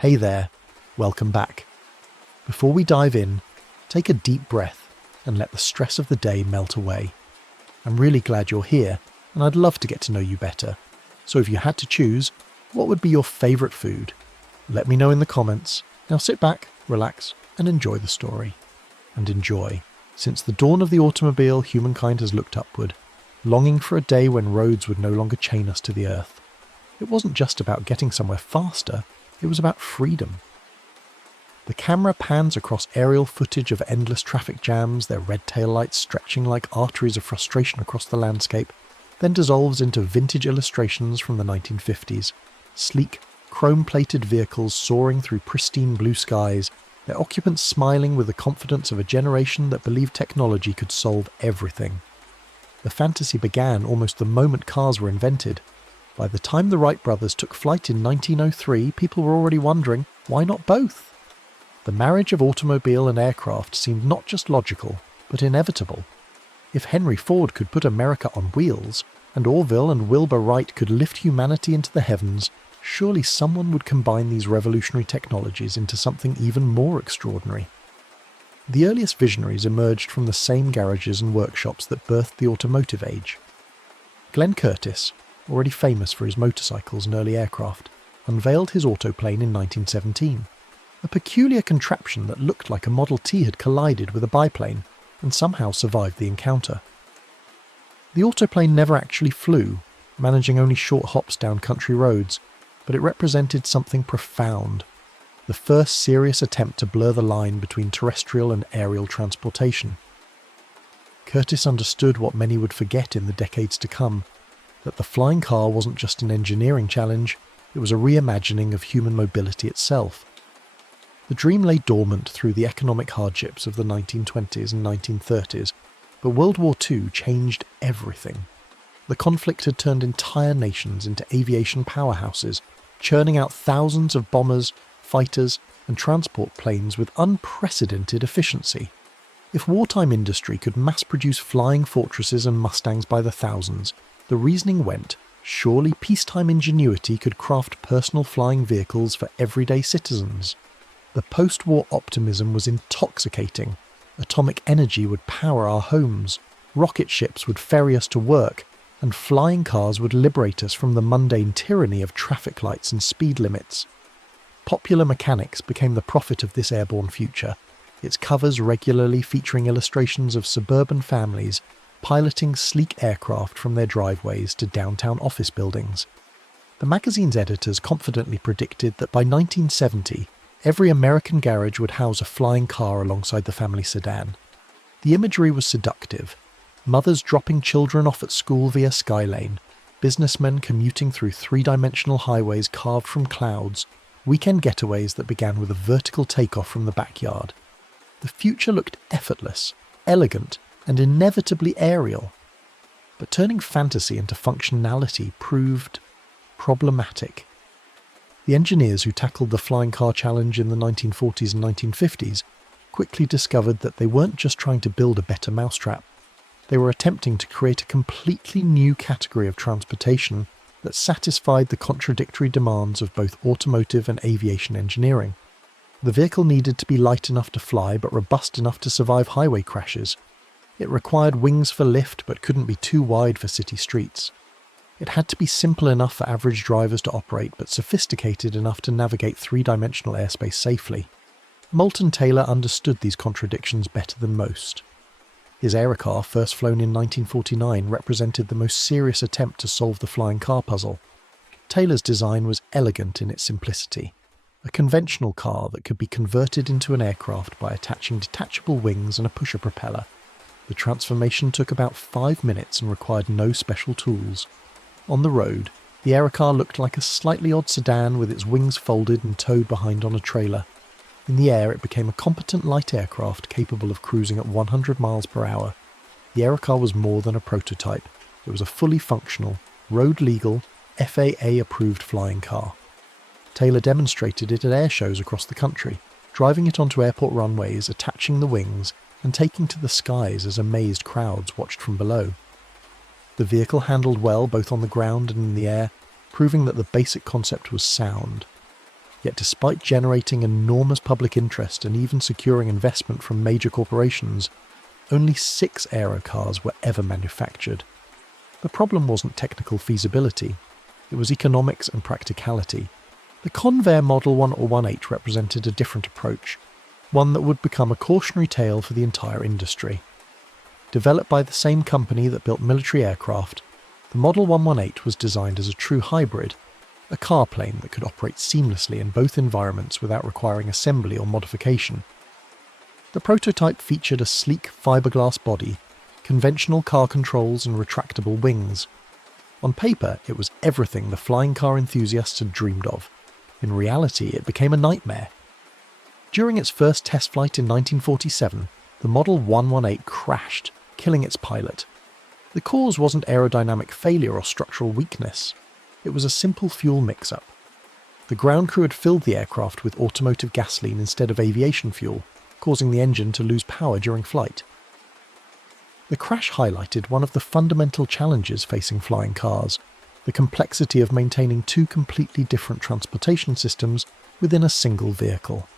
Hey there, welcome back. Before we dive in, take a deep breath and let the stress of the day melt away. I'm really glad you're here, and I'd love to get to know you better. So if you had to choose, what would be your favourite food? Let me know in the comments. Now sit back, relax, and enjoy the story. And enjoy. Since the dawn of the automobile, humankind has looked upward, longing for a day when roads would no longer chain us to the earth. It wasn't just about getting somewhere faster, it was about freedom. The camera pans across aerial footage of endless traffic jams, their red taillights stretching like arteries of frustration across the landscape, then dissolves into vintage illustrations from the 1950s. Sleek, chrome-plated vehicles soaring through pristine blue skies, their occupants smiling with the confidence of a generation that believed technology could solve everything. The fantasy began almost the moment cars were invented. By the time the Wright brothers took flight in 1903, people were already wondering, why not both? The marriage of automobile and aircraft seemed not just logical, but inevitable. If Henry Ford could put America on wheels, and Orville and Wilbur Wright could lift humanity into the heavens, surely someone would combine these revolutionary technologies into something even more extraordinary. The earliest visionaries emerged from the same garages and workshops that birthed the automotive age. Glenn Curtiss, already famous for his motorcycles and early aircraft, unveiled his autoplane in 1917, a peculiar contraption that looked like a Model T had collided with a biplane and somehow survived the encounter. The autoplane never actually flew, managing only short hops down country roads, but it represented something profound, the first serious attempt to blur the line between terrestrial and aerial transportation. Curtiss understood what many would forget in the decades to come, that the flying car wasn't just an engineering challenge, it was a reimagining of human mobility itself. The dream lay dormant through the economic hardships of the 1920s and 1930s, but World War II changed everything. The conflict had turned entire nations into aviation powerhouses, churning out thousands of bombers, fighters, and transport planes with unprecedented efficiency. If wartime industry could mass-produce flying fortresses and Mustangs by the thousands, the reasoning went, surely peacetime ingenuity could craft personal flying vehicles for everyday citizens. The post-war optimism was intoxicating. Atomic energy would power our homes, rocket ships would ferry us to work, and flying cars would liberate us from the mundane tyranny of traffic lights and speed limits. Popular mechanics became the prophet of this airborne future, its covers regularly featuring illustrations of suburban families piloting sleek aircraft from their driveways to downtown office buildings. The magazine's editors confidently predicted that by 1970, every American garage would house a flying car alongside the family sedan. The imagery was seductive. Mothers dropping children off at school via Skylane, businessmen commuting through three-dimensional highways carved from clouds, weekend getaways that began with a vertical takeoff from the backyard. The future looked effortless, elegant, and inevitably aerial. But turning fantasy into functionality proved problematic. The engineers who tackled the flying car challenge in the 1940s and 1950s quickly discovered that they weren't just trying to build a better mousetrap. They were attempting to create a completely new category of transportation that satisfied the contradictory demands of both automotive and aviation engineering. The vehicle needed to be light enough to fly but robust enough to survive highway crashes. It required wings for lift but couldn't be too wide for city streets. It had to be simple enough for average drivers to operate but sophisticated enough to navigate three-dimensional airspace safely. Moulton Taylor understood these contradictions better than most. His Aerocar, first flown in 1949, represented the most serious attempt to solve the flying car puzzle. Taylor's design was elegant in its simplicity, a conventional car that could be converted into an aircraft by attaching detachable wings and a pusher propeller. The transformation took about 5 minutes and required no special tools. On the road, the Aerocar looked like a slightly odd sedan with its wings folded and towed behind on a trailer. In the air, it became a competent light aircraft capable of cruising at 100 miles per hour. The Aerocar was more than a prototype. It was a fully functional, road-legal, FAA-approved flying car. Taylor demonstrated it at air shows across the country, driving it onto airport runways, attaching the wings, and taking to the skies as amazed crowds watched from below. The vehicle handled well both on the ground and in the air, proving that the basic concept was sound. Yet despite generating enormous public interest and even securing investment from major corporations, only 6 aerocars were ever manufactured. The problem wasn't technical feasibility, it was economics and practicality. The Convair Model 101H represented a different approach, one that would become a cautionary tale for the entire industry. Developed by the same company that built military aircraft, the Model 118 was designed as a true hybrid, a car plane that could operate seamlessly in both environments without requiring assembly or modification. The prototype featured a sleek fiberglass body, conventional car controls and retractable wings. On paper, it was everything the flying car enthusiasts had dreamed of. In reality, it became a nightmare. During its first test flight in 1947, the Model 118 crashed, killing its pilot. The cause wasn't aerodynamic failure or structural weakness. It was a simple fuel mix-up. The ground crew had filled the aircraft with automotive gasoline instead of aviation fuel, causing the engine to lose power during flight. The crash highlighted one of the fundamental challenges facing flying cars, the complexity of maintaining 2 completely different transportation systems within a single vehicle.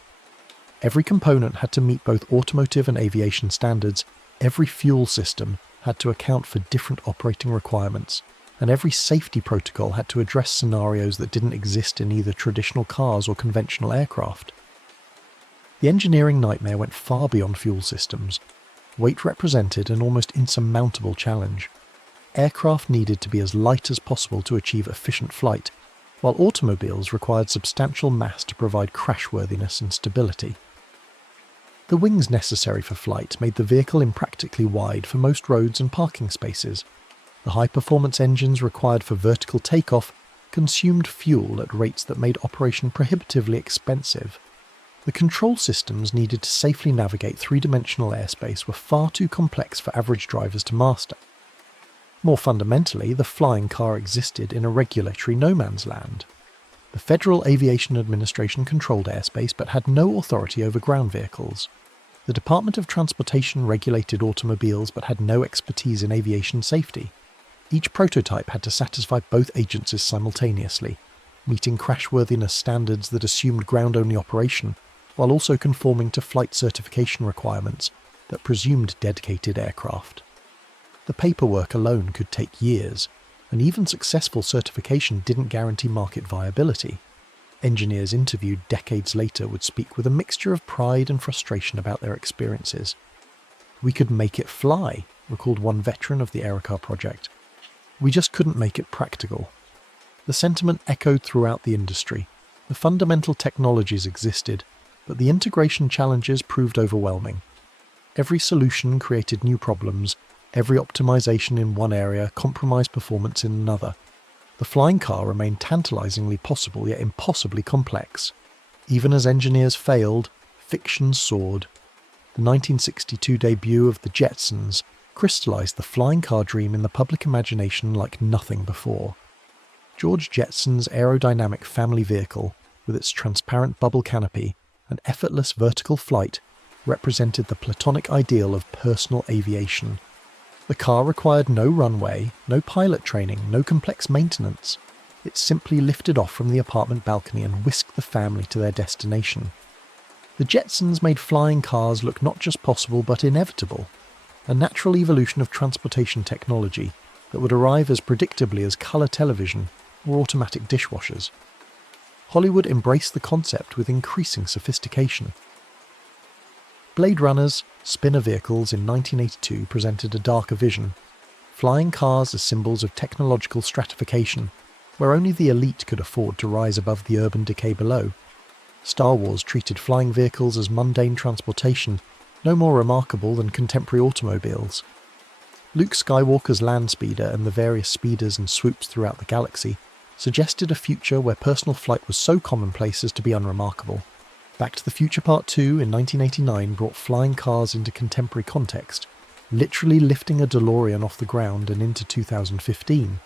Every component had to meet both automotive and aviation standards, every fuel system had to account for different operating requirements, and every safety protocol had to address scenarios that didn't exist in either traditional cars or conventional aircraft. The engineering nightmare went far beyond fuel systems. Weight represented an almost insurmountable challenge. Aircraft needed to be as light as possible to achieve efficient flight, while automobiles required substantial mass to provide crashworthiness and stability. The wings necessary for flight made the vehicle impractically wide for most roads and parking spaces. The high-performance engines required for vertical takeoff consumed fuel at rates that made operation prohibitively expensive. The control systems needed to safely navigate 3-dimensional airspace were far too complex for average drivers to master. More fundamentally, the flying car existed in a regulatory no-man's land. The Federal Aviation Administration controlled airspace but had no authority over ground vehicles. The Department of Transportation regulated automobiles but had no expertise in aviation safety. Each prototype had to satisfy both agencies simultaneously, meeting crashworthiness standards that assumed ground-only operation, while also conforming to flight certification requirements that presumed dedicated aircraft. The paperwork alone could take years, and even successful certification didn't guarantee market viability. Engineers interviewed decades later would speak with a mixture of pride and frustration about their experiences. "We could make it fly," recalled one veteran of the Aerocar project. "We just couldn't make it practical." The sentiment echoed throughout the industry. The fundamental technologies existed, but the integration challenges proved overwhelming. Every solution created new problems, every optimization in one area compromised performance in another. The flying car remained tantalizingly possible yet impossibly complex. Even as engineers failed, fiction soared. The 1962 debut of the Jetsons crystallized the flying car dream in the public imagination like nothing before. George Jetson's aerodynamic family vehicle, with its transparent bubble canopy and effortless vertical flight, represented the platonic ideal of personal aviation. The car required no runway, no pilot training, no complex maintenance. It simply lifted off from the apartment balcony and whisked the family to their destination. The Jetsons made flying cars look not just possible but inevitable, a natural evolution of transportation technology that would arrive as predictably as colour television or automatic dishwashers. Hollywood embraced the concept with increasing sophistication. Blade Runner's Spinner vehicles in 1982 presented a darker vision, flying cars as symbols of technological stratification, where only the elite could afford to rise above the urban decay below. Star Wars treated flying vehicles as mundane transportation, no more remarkable than contemporary automobiles. Luke Skywalker's land speeder and the various speeders and swoops throughout the galaxy suggested a future where personal flight was so commonplace as to be unremarkable. Back to the Future Part 2 in 1989 brought flying cars into contemporary context, literally lifting a DeLorean off the ground and into 2015.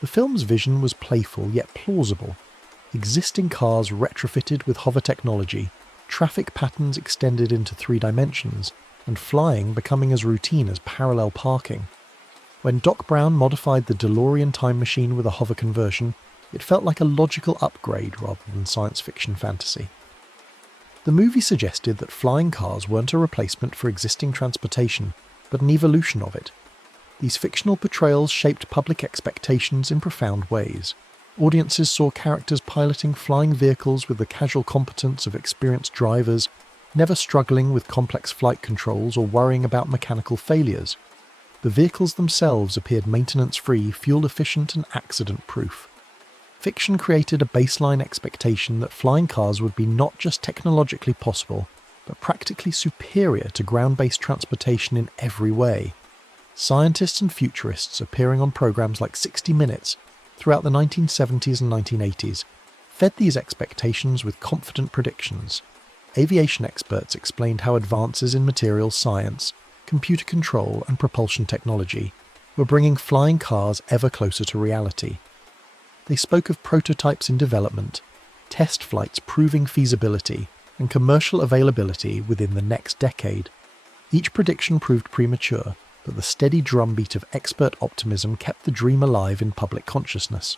The film's vision was playful yet plausible. Existing cars retrofitted with hover technology, traffic patterns extended into 3 dimensions, and flying becoming as routine as parallel parking. When Doc Brown modified the DeLorean time machine with a hover conversion, It felt like a logical upgrade rather than science fiction fantasy. The movie suggested that flying cars weren't a replacement for existing transportation, but an evolution of it. These fictional portrayals shaped public expectations in profound ways. Audiences saw characters piloting flying vehicles with the casual competence of experienced drivers, never struggling with complex flight controls or worrying about mechanical failures. The vehicles themselves appeared maintenance-free, fuel-efficient and accident-proof. Fiction created a baseline expectation that flying cars would be not just technologically possible, but practically superior to ground-based transportation in every way. Scientists and futurists appearing on programs like 60 Minutes throughout the 1970s and 1980s fed these expectations with confident predictions. Aviation experts explained how advances in materials science, computer control and propulsion technology were bringing flying cars ever closer to reality. They spoke of prototypes in development, test flights proving feasibility, and commercial availability within the next decade. Each prediction proved premature, but the steady drumbeat of expert optimism kept the dream alive in public consciousness.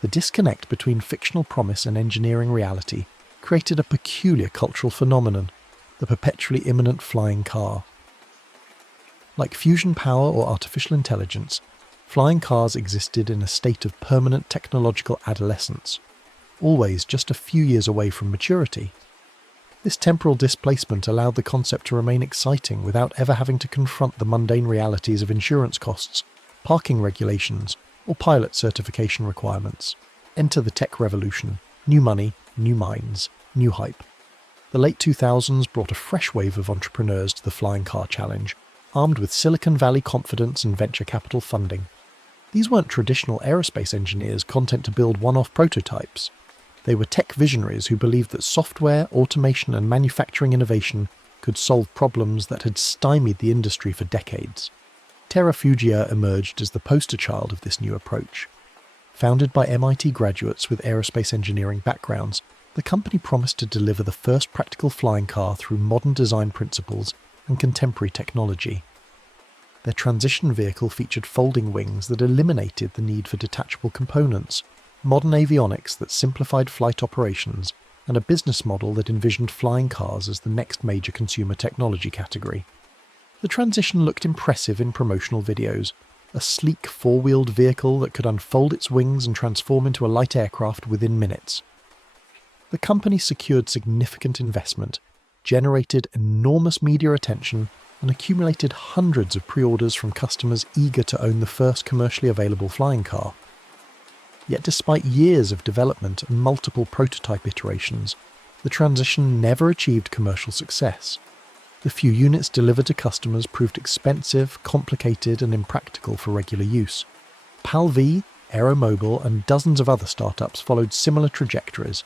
The disconnect between fictional promise and engineering reality created a peculiar cultural phenomenon, the perpetually imminent flying car. Like fusion power or artificial intelligence, flying cars existed in a state of permanent technological adolescence, always just a few years away from maturity. This temporal displacement allowed the concept to remain exciting without ever having to confront the mundane realities of insurance costs, parking regulations, or pilot certification requirements. Enter the tech revolution, new money, new minds, new hype. The late 2000s brought a fresh wave of entrepreneurs to the flying car challenge, armed with Silicon Valley confidence and venture capital funding. These weren't traditional aerospace engineers content to build one-off prototypes. They were tech visionaries who believed that software, automation and manufacturing innovation could solve problems that had stymied the industry for decades. Terrafugia emerged as the poster child of this new approach. Founded by MIT graduates with aerospace engineering backgrounds, the company promised to deliver the first practical flying car through modern design principles and contemporary technology. Their transition vehicle featured folding wings that eliminated the need for detachable components, modern avionics that simplified flight operations, and a business model that envisioned flying cars as the next major consumer technology category. The transition looked impressive in promotional videos, a sleek four-wheeled vehicle that could unfold its wings and transform into a light aircraft within minutes. The company secured significant investment, generated enormous media attention, and accumulated hundreds of pre-orders from customers eager to own the first commercially available flying car. Yet despite years of development and multiple prototype iterations, the transition never achieved commercial success. The few units delivered to customers proved expensive, complicated, and impractical for regular use. PAL-V, Aeromobile, and dozens of other startups followed similar trajectories.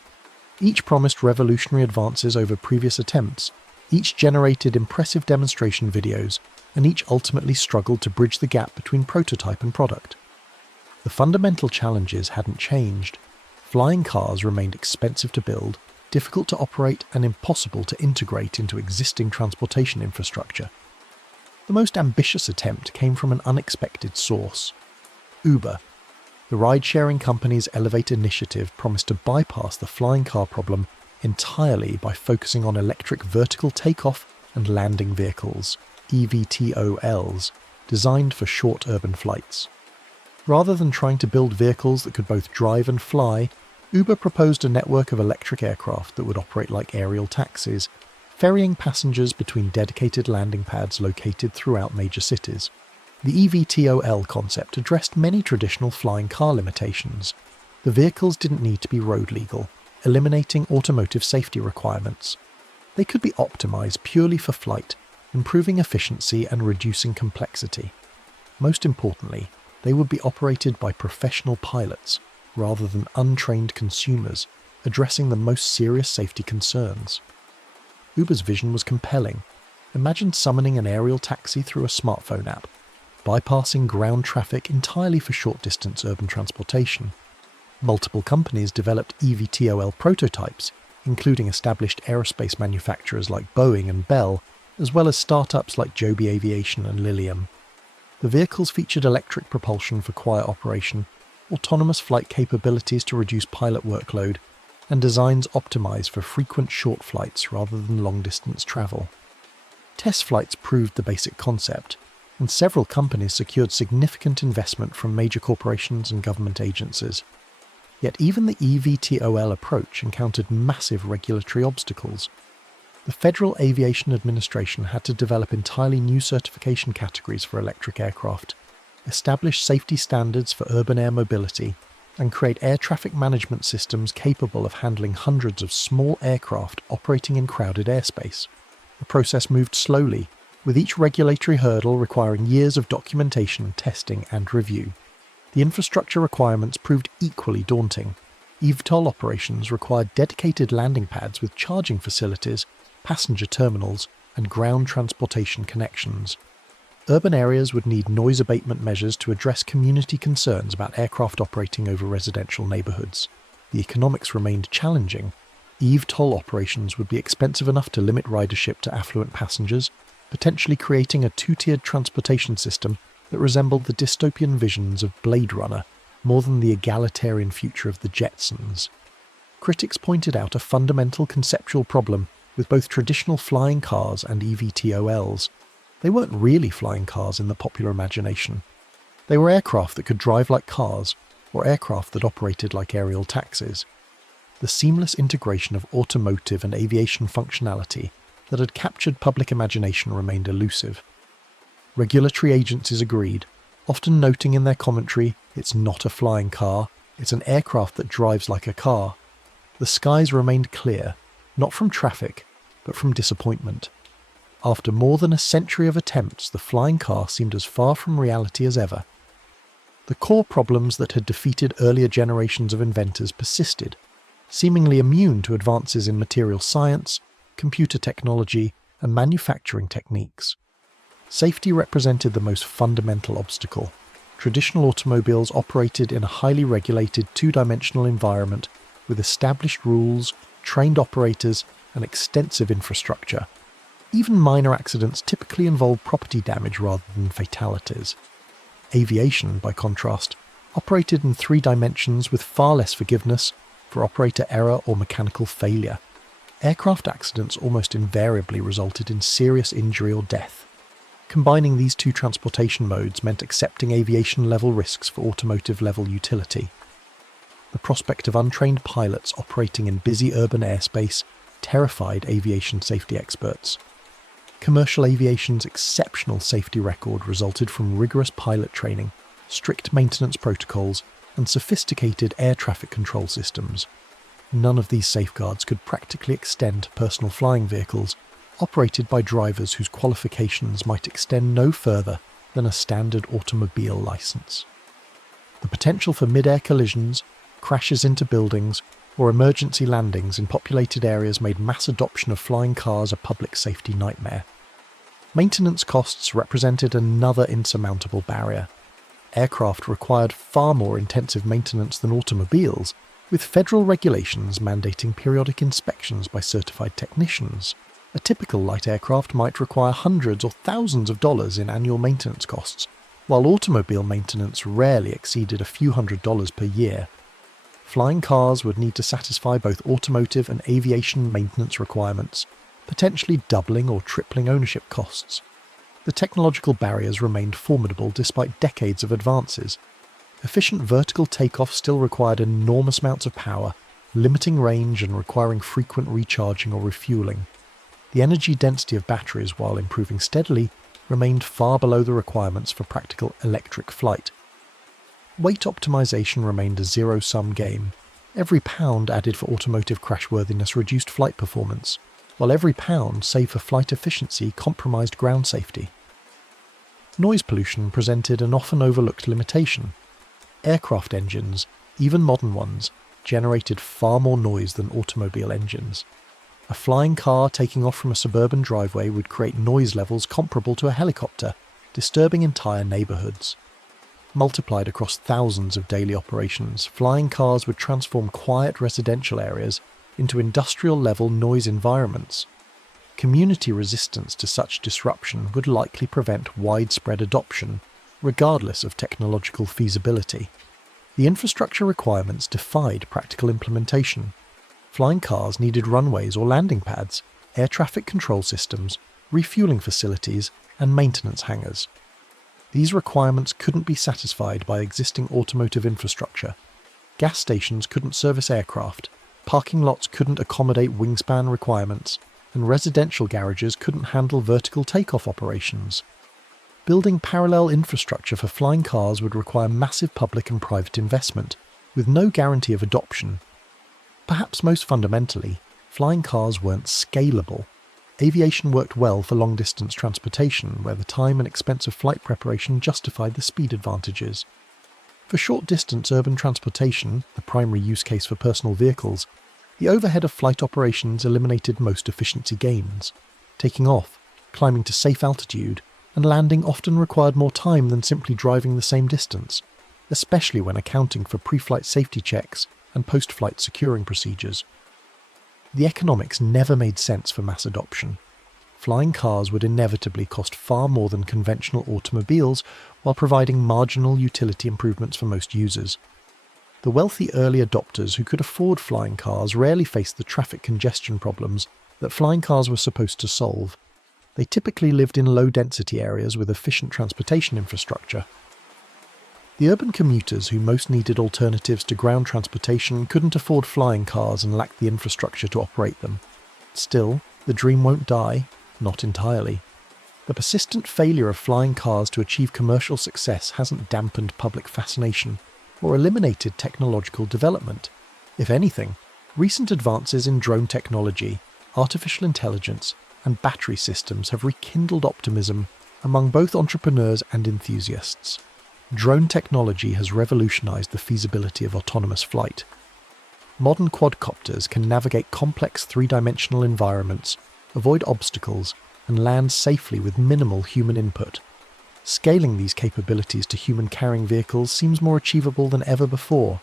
Each promised revolutionary advances over previous attempts, each generated impressive demonstration videos, and each ultimately struggled to bridge the gap between prototype and product. The fundamental challenges hadn't changed. Flying cars remained expensive to build, difficult to operate, and impossible to integrate into existing transportation infrastructure. The most ambitious attempt came from an unexpected source: Uber. The ride-sharing company's Elevate initiative promised to bypass the flying car problem entirely by focusing on electric vertical takeoff and landing vehicles, EVTOLs, designed for short urban flights. Rather than trying to build vehicles that could both drive and fly, Uber proposed a network of electric aircraft that would operate like aerial taxis, ferrying passengers between dedicated landing pads located throughout major cities. The EVTOL concept addressed many traditional flying car limitations. The vehicles didn't need to be road legal, eliminating automotive safety requirements. They could be optimized purely for flight, improving efficiency and reducing complexity. Most importantly, they would be operated by professional pilots, rather than untrained consumers, addressing the most serious safety concerns. Uber's vision was compelling. Imagine summoning an aerial taxi through a smartphone app, bypassing ground traffic entirely for short-distance urban transportation. Multiple companies developed EVTOL prototypes, including established aerospace manufacturers like Boeing and Bell, as well as startups like Joby Aviation and Lilium. The vehicles featured electric propulsion for quiet operation, autonomous flight capabilities to reduce pilot workload, and designs optimized for frequent short flights rather than long-distance travel. Test flights proved the basic concept, and several companies secured significant investment from major corporations and government agencies. Yet even the eVTOL approach encountered massive regulatory obstacles. The Federal Aviation Administration had to develop entirely new certification categories for electric aircraft, establish safety standards for urban air mobility, and create air traffic management systems capable of handling hundreds of small aircraft operating in crowded airspace. The process moved slowly, with each regulatory hurdle requiring years of documentation, testing, and review. The infrastructure requirements proved equally daunting. eVTOL operations required dedicated landing pads with charging facilities, passenger terminals, and ground transportation connections. Urban areas would need noise abatement measures to address community concerns about aircraft operating over residential neighbourhoods. The economics remained challenging. eVTOL operations would be expensive enough to limit ridership to affluent passengers, potentially creating a two-tiered transportation system that resembled the dystopian visions of Blade Runner more than the egalitarian future of the Jetsons. Critics pointed out a fundamental conceptual problem with both traditional flying cars and eVTOLs. They weren't really flying cars in the popular imagination. They were aircraft that could drive like cars, or aircraft that operated like aerial taxis. The seamless integration of automotive and aviation functionality that had captured public imagination remained elusive. Regulatory agencies agreed, often noting in their commentary, "It's not a flying car, it's an aircraft that drives like a car." The skies remained clear, not from traffic, but from disappointment. After more than a century of attempts, the flying car seemed as far from reality as ever. The core problems that had defeated earlier generations of inventors persisted, seemingly immune to advances in material science, computer technology, and manufacturing techniques. Safety represented the most fundamental obstacle. Traditional automobiles operated in a highly regulated two-dimensional environment with established rules, trained operators, and extensive infrastructure. Even minor accidents typically involve property damage rather than fatalities. Aviation, by contrast, operated in three dimensions with far less forgiveness for operator error or mechanical failure. Aircraft accidents almost invariably resulted in serious injury or death. Combining these two transportation modes meant accepting aviation-level risks for automotive-level utility. The prospect of untrained pilots operating in busy urban airspace terrified aviation safety experts. Commercial aviation's exceptional safety record resulted from rigorous pilot training, strict maintenance protocols, and sophisticated air traffic control systems. None of these safeguards could practically extend to personal flying vehicles operated by drivers whose qualifications might extend no further than a standard automobile license. The potential for mid-air collisions, crashes into buildings, or emergency landings in populated areas made mass adoption of flying cars a public safety nightmare. Maintenance costs represented another insurmountable barrier. Aircraft required far more intensive maintenance than automobiles, with federal regulations mandating periodic inspections by certified technicians. A typical light aircraft might require hundreds or thousands of dollars in annual maintenance costs, while automobile maintenance rarely exceeded a few $100s per year. Flying cars would need to satisfy both automotive and aviation maintenance requirements, potentially doubling or tripling ownership costs. The technological barriers remained formidable despite decades of advances. Efficient vertical takeoff still required enormous amounts of power, limiting range and requiring frequent recharging or refueling. The energy density of batteries, while improving steadily, remained far below the requirements for practical electric flight. Weight optimization remained a zero-sum game. Every pound added for automotive crashworthiness reduced flight performance, while every pound saved for flight efficiency compromised ground safety. Noise pollution presented an often overlooked limitation. Aircraft engines, even modern ones, generated far more noise than automobile engines. A flying car taking off from a suburban driveway would create noise levels comparable to a helicopter, disturbing entire neighbourhoods. Multiplied across thousands of daily operations, flying cars would transform quiet residential areas into industrial-level noise environments. Community resistance to such disruption would likely prevent widespread adoption, regardless of technological feasibility. The infrastructure requirements defied practical implementation. Flying cars needed runways or landing pads, air traffic control systems, refueling facilities, and maintenance hangars. These requirements couldn't be satisfied by existing automotive infrastructure. Gas stations couldn't service aircraft, parking lots couldn't accommodate wingspan requirements, and residential garages couldn't handle vertical takeoff operations. Building parallel infrastructure for flying cars would require massive public and private investment, with no guarantee of adoption. Perhaps most fundamentally, flying cars weren't scalable. Aviation worked well for long-distance transportation, where the time and expense of flight preparation justified the speed advantages. For short-distance urban transportation, the primary use case for personal vehicles, the overhead of flight operations eliminated most efficiency gains. Taking off, climbing to safe altitude, and landing often required more time than simply driving the same distance, especially when accounting for pre-flight safety checks and post-flight securing procedures. The economics never made sense for mass adoption. Flying cars would inevitably cost far more than conventional automobiles while providing marginal utility improvements for most users. The wealthy early adopters who could afford flying cars rarely faced the traffic congestion problems that flying cars were supposed to solve. They typically lived in low-density areas with efficient transportation infrastructure. The urban commuters who most needed alternatives to ground transportation couldn't afford flying cars and lacked the infrastructure to operate them. Still, the dream won't die, not entirely. The persistent failure of flying cars to achieve commercial success hasn't dampened public fascination or eliminated technological development. If anything, recent advances in drone technology, artificial intelligence, and battery systems have rekindled optimism among both entrepreneurs and enthusiasts. Drone technology has revolutionized the feasibility of autonomous flight. Modern quadcopters can navigate complex three-dimensional environments, avoid obstacles, and land safely with minimal human input. Scaling these capabilities to human-carrying vehicles seems more achievable than ever before.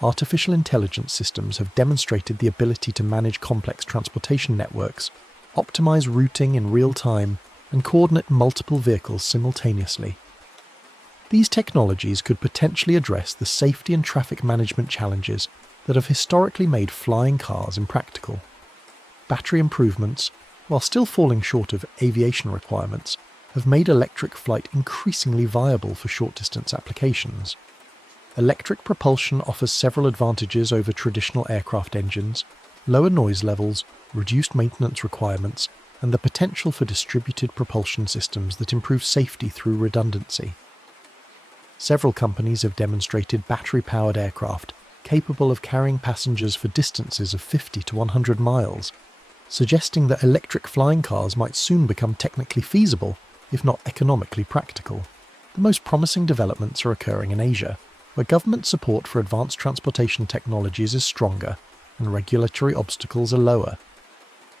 Artificial intelligence systems have demonstrated the ability to manage complex transportation networks, optimize routing in real time, and coordinate multiple vehicles simultaneously. These technologies could potentially address the safety and traffic management challenges that have historically made flying cars impractical. Battery improvements, while still falling short of aviation requirements, have made electric flight increasingly viable for short-distance applications. Electric propulsion offers several advantages over traditional aircraft engines: lower noise levels, reduced maintenance requirements, and the potential for distributed propulsion systems that improve safety through redundancy. Several companies have demonstrated battery-powered aircraft capable of carrying passengers for distances of 50 to 100 miles, suggesting that electric flying cars might soon become technically feasible, if not economically practical. The most promising developments are occurring in Asia, where government support for advanced transportation technologies is stronger and regulatory obstacles are lower.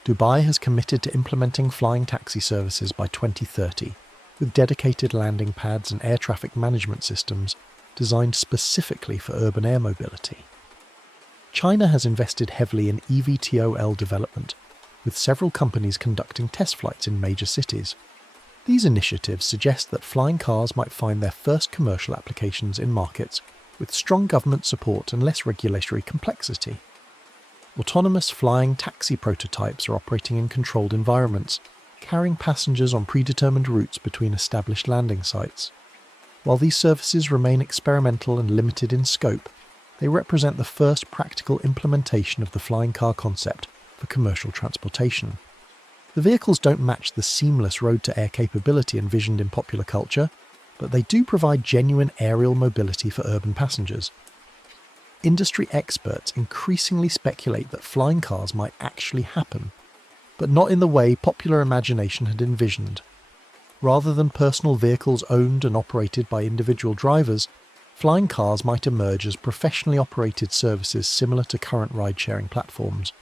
Dubai has committed to implementing flying taxi services by 2030, with dedicated landing pads and air traffic management systems designed specifically for urban air mobility. China has invested heavily in eVTOL development, with several companies conducting test flights in major cities. These initiatives suggest that flying cars might find their first commercial applications in markets with strong government support and less regulatory complexity. Autonomous flying taxi prototypes are operating in controlled environments, carrying passengers on predetermined routes between established landing sites. While these services remain experimental and limited in scope, they represent the first practical implementation of the flying car concept for commercial transportation. The vehicles don't match the seamless road-to-air capability envisioned in popular culture, but they do provide genuine aerial mobility for urban passengers. Industry experts increasingly speculate that flying cars might actually happen, but not in the way popular imagination had envisioned. Rather than personal vehicles owned and operated by individual drivers, flying cars might emerge as professionally operated services similar to current ride-sharing platforms.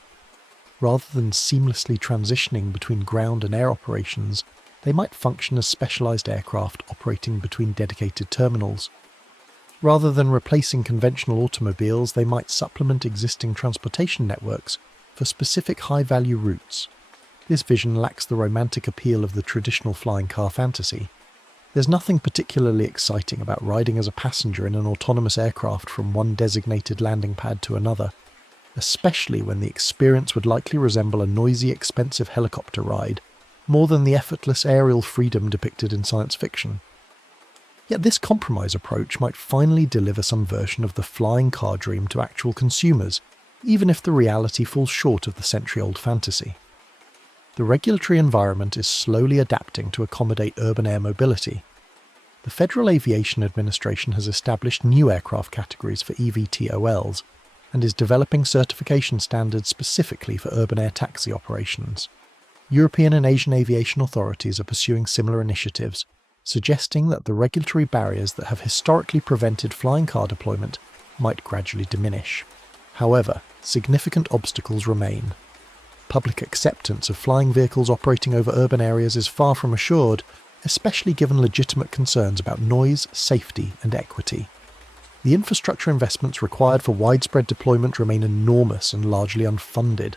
Rather than seamlessly transitioning between ground and air operations, they might function as specialized aircraft operating between dedicated terminals. Rather than replacing conventional automobiles, they might supplement existing transportation networks for specific high-value routes. This vision lacks the romantic appeal of the traditional flying car fantasy. There's nothing particularly exciting about riding as a passenger in an autonomous aircraft from one designated landing pad to another, especially when the experience would likely resemble a noisy, expensive helicopter ride, more than the effortless aerial freedom depicted in science fiction. Yet this compromise approach might finally deliver some version of the flying car dream to actual consumers, even if the reality falls short of the century-old fantasy. The regulatory environment is slowly adapting to accommodate urban air mobility. The Federal Aviation Administration has established new aircraft categories for eVTOLs and is developing certification standards specifically for urban air taxi operations. European and Asian aviation authorities are pursuing similar initiatives, suggesting that the regulatory barriers that have historically prevented flying car deployment might gradually diminish. However, significant obstacles remain. Public acceptance of flying vehicles operating over urban areas is far from assured, especially given legitimate concerns about noise, safety, and equity. The infrastructure investments required for widespread deployment remain enormous and largely unfunded.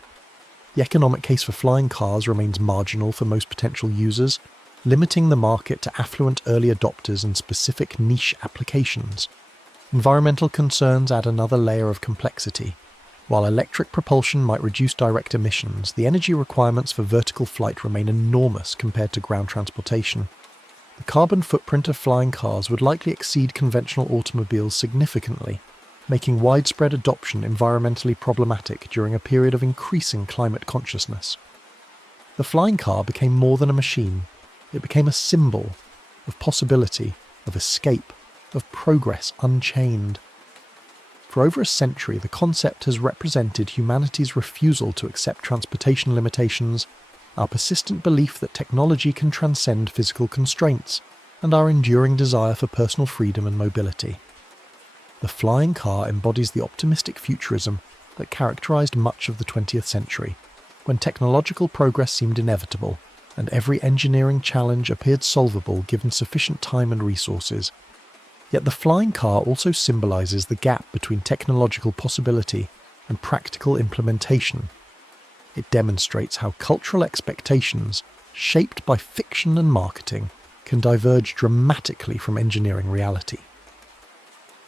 The economic case for flying cars remains marginal for most potential users, limiting the market to affluent early adopters and specific niche applications. Environmental concerns add another layer of complexity. While electric propulsion might reduce direct emissions, the energy requirements for vertical flight remain enormous compared to ground transportation. The carbon footprint of flying cars would likely exceed conventional automobiles significantly, making widespread adoption environmentally problematic during a period of increasing climate consciousness. The flying car became more than a machine. It became a symbol of possibility, of escape, of progress unchained. For over a century, the concept has represented humanity's refusal to accept transportation limitations, our persistent belief that technology can transcend physical constraints, and our enduring desire for personal freedom and mobility. The flying car embodies the optimistic futurism that characterized much of the 20th century, when technological progress seemed inevitable, and every engineering challenge appeared solvable given sufficient time and resources. Yet the flying car also symbolizes the gap between technological possibility and practical implementation. It demonstrates how cultural expectations, shaped by fiction and marketing, can diverge dramatically from engineering reality.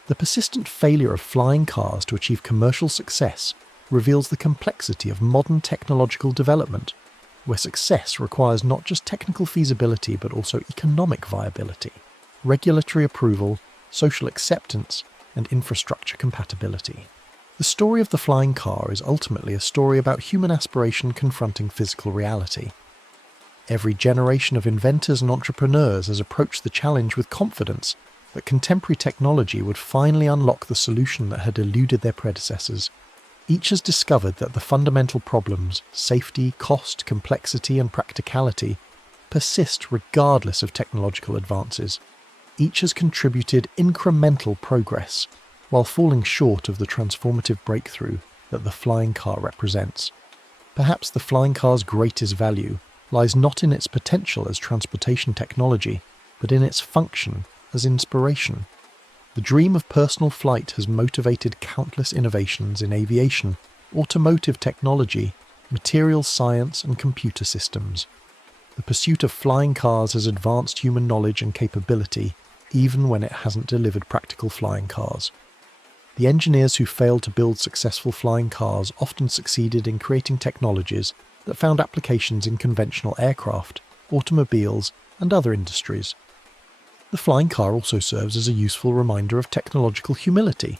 The persistent failure of flying cars to achieve commercial success reveals the complexity of modern technological development, where success requires not just technical feasibility but also economic viability, regulatory approval, social acceptance, and infrastructure compatibility. The story of the flying car is ultimately a story about human aspiration confronting physical reality. Every generation of inventors and entrepreneurs has approached the challenge with confidence that contemporary technology would finally unlock the solution that had eluded their predecessors. Each has discovered that the fundamental problems, safety, cost, complexity, and practicality, persist regardless of technological advances. Each has contributed incremental progress, while falling short of the transformative breakthrough that the flying car represents. Perhaps the flying car's greatest value lies not in its potential as transportation technology, but in its function as inspiration. The dream of personal flight has motivated countless innovations in aviation, automotive technology, materials science, and computer systems. The pursuit of flying cars has advanced human knowledge and capability, even when it hasn't delivered practical flying cars. The engineers who failed to build successful flying cars often succeeded in creating technologies that found applications in conventional aircraft, automobiles, and other industries. The flying car also serves as a useful reminder of technological humility.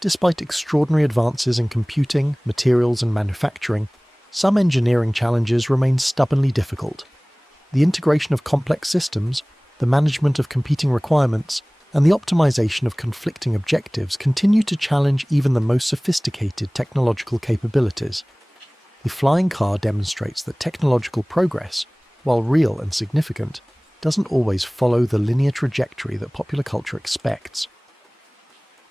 Despite extraordinary advances in computing, materials, and manufacturing, some engineering challenges remain stubbornly difficult. The integration of complex systems, the management of competing requirements, and the optimization of conflicting objectives continue to challenge even the most sophisticated technological capabilities. The flying car demonstrates that technological progress, while real and significant, doesn't always follow the linear trajectory that popular culture expects.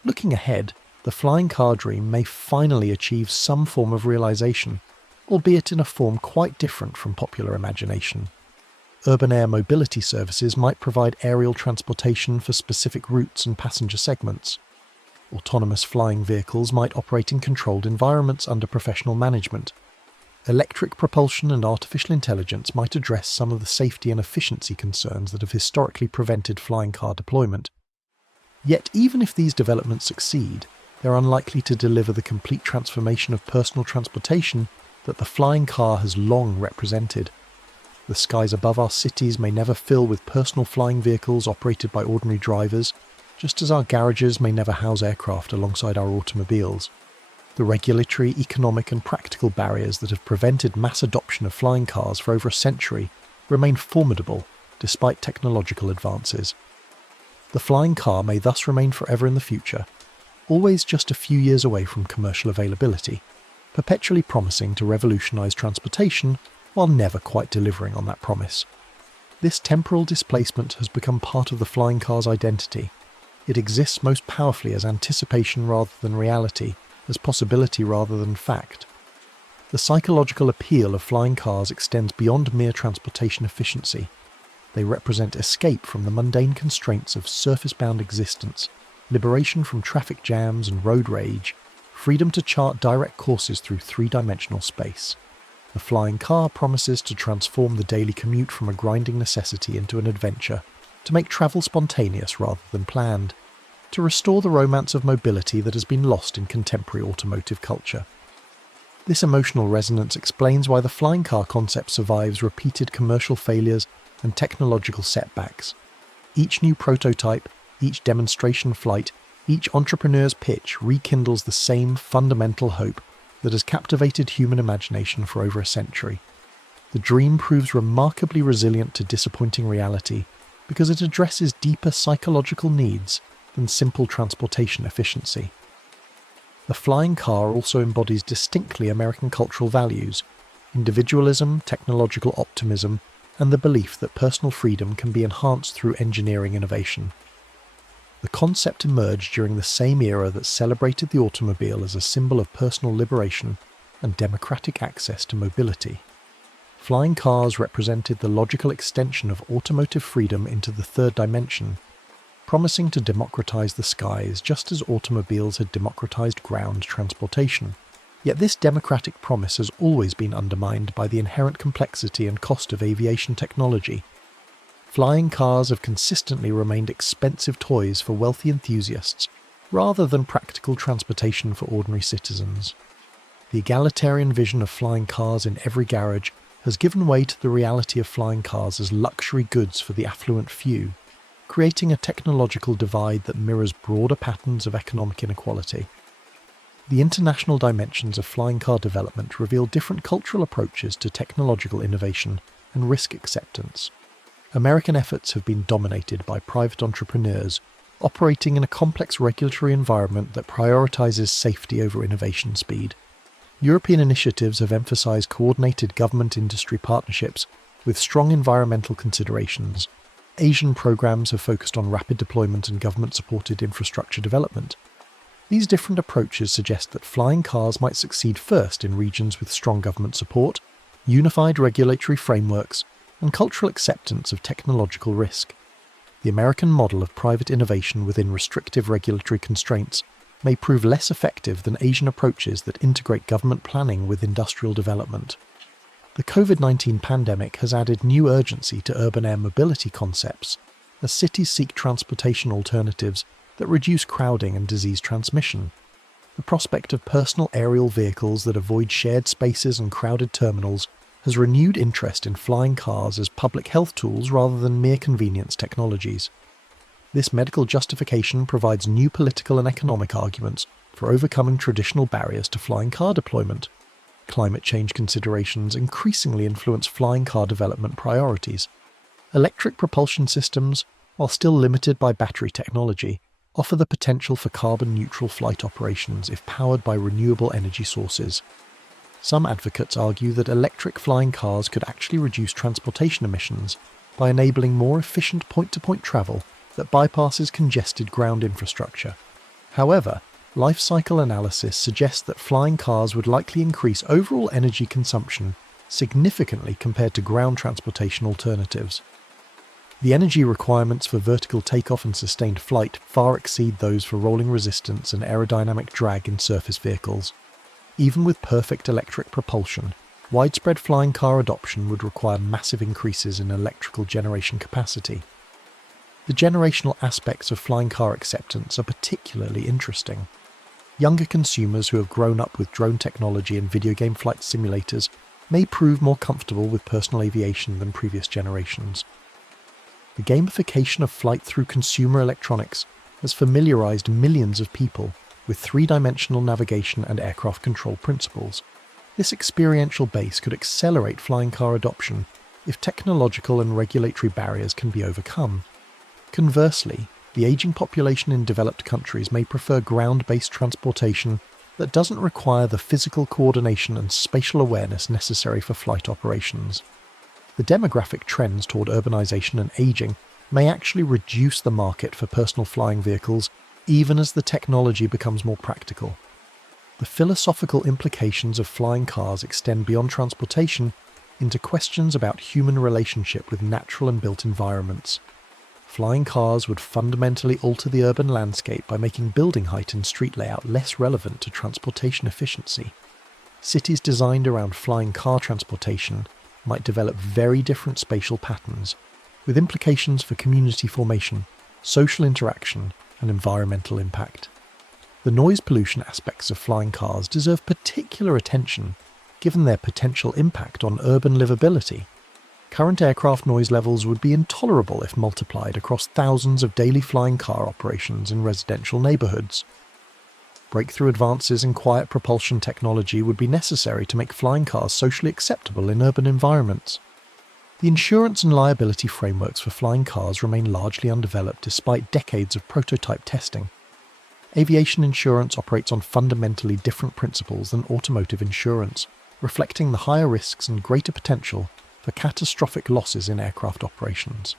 Looking ahead, the flying car dream may finally achieve some form of realization, albeit in a form quite different from popular imagination. Urban air mobility services might provide aerial transportation for specific routes and passenger segments. Autonomous flying vehicles might operate in controlled environments under professional management. Electric propulsion and artificial intelligence might address some of the safety and efficiency concerns that have historically prevented flying car deployment. Yet even if these developments succeed, they're unlikely to deliver the complete transformation of personal transportation that the flying car has long represented. The skies above our cities may never fill with personal flying vehicles operated by ordinary drivers, just as our garages may never house aircraft alongside our automobiles. The regulatory, economic and practical barriers that have prevented mass adoption of flying cars for over a century remain formidable despite technological advances. The flying car may thus remain forever in the future, always just a few years away from commercial availability, perpetually promising to revolutionise transportation while never quite delivering on that promise. This temporal displacement has become part of the flying car's identity. It exists most powerfully as anticipation rather than reality, as possibility rather than fact. The psychological appeal of flying cars extends beyond mere transportation efficiency. They represent escape from the mundane constraints of surface-bound existence, liberation from traffic jams and road rage, freedom to chart direct courses through three-dimensional space. The flying car promises to transform the daily commute from a grinding necessity into an adventure, to make travel spontaneous rather than planned, to restore the romance of mobility that has been lost in contemporary automotive culture. This emotional resonance explains why the flying car concept survives repeated commercial failures and technological setbacks. Each new prototype, each demonstration flight, each entrepreneur's pitch rekindles the same fundamental hope that has captivated human imagination for over a century. The dream proves remarkably resilient to disappointing reality because it addresses deeper psychological needs than simple transportation efficiency. The flying car also embodies distinctly American cultural values: individualism, technological optimism, and the belief that personal freedom can be enhanced through engineering innovation. The concept emerged during the same era that celebrated the automobile as a symbol of personal liberation and democratic access to mobility. Flying cars represented the logical extension of automotive freedom into the third dimension, promising to democratize the skies just as automobiles had democratized ground transportation. Yet this democratic promise has always been undermined by the inherent complexity and cost of aviation technology. Flying cars have consistently remained expensive toys for wealthy enthusiasts, rather than practical transportation for ordinary citizens. The egalitarian vision of flying cars in every garage has given way to the reality of flying cars as luxury goods for the affluent few, creating a technological divide that mirrors broader patterns of economic inequality. The international dimensions of flying car development reveal different cultural approaches to technological innovation and risk acceptance. American efforts have been dominated by private entrepreneurs, operating in a complex regulatory environment that prioritizes safety over innovation speed. European initiatives have emphasized coordinated government-industry partnerships with strong environmental considerations. Asian programs have focused on rapid deployment and government-supported infrastructure development. These different approaches suggest that flying cars might succeed first in regions with strong government support, unified regulatory frameworks, and cultural acceptance of technological risk. The American model of private innovation within restrictive regulatory constraints may prove less effective than Asian approaches that integrate government planning with industrial development. The COVID-19 pandemic has added new urgency to urban air mobility concepts, as cities seek transportation alternatives that reduce crowding and disease transmission. The prospect of personal aerial vehicles that avoid shared spaces and crowded terminals has renewed interest in flying cars as public health tools rather than mere convenience technologies. This medical justification provides new political and economic arguments for overcoming traditional barriers to flying car deployment. Climate change considerations increasingly influence flying car development priorities. Electric propulsion systems, while still limited by battery technology, offer the potential for carbon-neutral flight operations if powered by renewable energy sources. Some advocates argue that electric flying cars could actually reduce transportation emissions by enabling more efficient point-to-point travel that bypasses congested ground infrastructure. However, life cycle analysis suggests that flying cars would likely increase overall energy consumption significantly compared to ground transportation alternatives. The energy requirements for vertical takeoff and sustained flight far exceed those for rolling resistance and aerodynamic drag in surface vehicles. Even with perfect electric propulsion, widespread flying car adoption would require massive increases in electrical generation capacity. The generational aspects of flying car acceptance are particularly interesting. Younger consumers who have grown up with drone technology and video game flight simulators may prove more comfortable with personal aviation than previous generations. The gamification of flight through consumer electronics has familiarized millions of people with three-dimensional navigation and aircraft control principles. This experiential base could accelerate flying car adoption if technological and regulatory barriers can be overcome. Conversely, the aging population in developed countries may prefer ground-based transportation that doesn't require the physical coordination and spatial awareness necessary for flight operations. The demographic trends toward urbanization and aging may actually reduce the market for personal flying vehicles even as the technology becomes more practical. The philosophical implications of flying cars extend beyond transportation into questions about human relationship with natural and built environments. Flying cars would fundamentally alter the urban landscape by making building height and street layout less relevant to transportation efficiency. Cities designed around flying car transportation might develop very different spatial patterns, with implications for community formation, social interaction, and environmental impact. The noise pollution aspects of flying cars deserve particular attention, given their potential impact on urban livability. Current aircraft noise levels would be intolerable if multiplied across thousands of daily flying car operations in residential neighbourhoods. Breakthrough advances in quiet propulsion technology would be necessary to make flying cars socially acceptable in urban environments. The insurance and liability frameworks for flying cars remain largely undeveloped despite decades of prototype testing. Aviation insurance operates on fundamentally different principles than automotive insurance, reflecting the higher risks and greater potential for catastrophic losses in aircraft operations.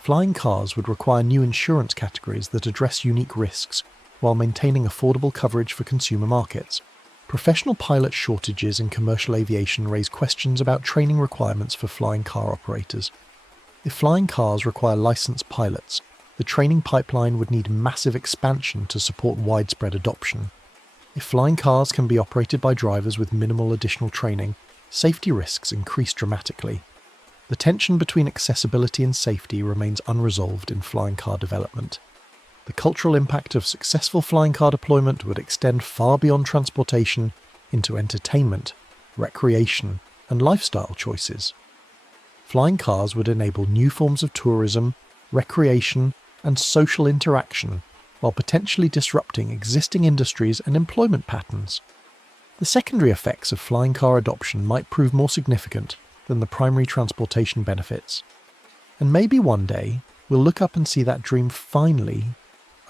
Flying cars would require new insurance categories that address unique risks while maintaining affordable coverage for consumer markets. Professional pilot shortages in commercial aviation raise questions about training requirements for flying car operators. If flying cars require licensed pilots, the training pipeline would need massive expansion to support widespread adoption. If flying cars can be operated by drivers with minimal additional training, safety risks increase dramatically. The tension between accessibility and safety remains unresolved in flying car development. The cultural impact of successful flying car deployment would extend far beyond transportation into entertainment, recreation, and lifestyle choices. Flying cars would enable new forms of tourism, recreation, and social interaction, while potentially disrupting existing industries and employment patterns. The secondary effects of flying car adoption might prove more significant than the primary transportation benefits. And maybe one day, we'll look up and see that dream finally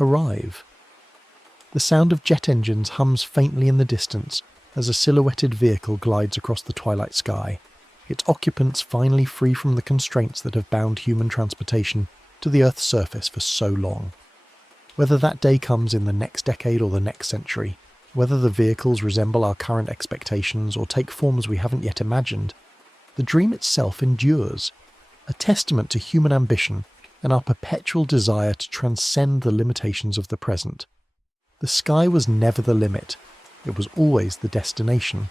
arrive. The sound of jet engines hums faintly in the distance as a silhouetted vehicle glides across the twilight sky, its occupants finally free from the constraints that have bound human transportation to the Earth's surface for so long. Whether that day comes in the next decade or the next century, whether the vehicles resemble our current expectations or take forms we haven't yet imagined, the dream itself endures, a testament to human ambition and our perpetual desire to transcend the limitations of the present. The sky was never the limit, it was always the destination.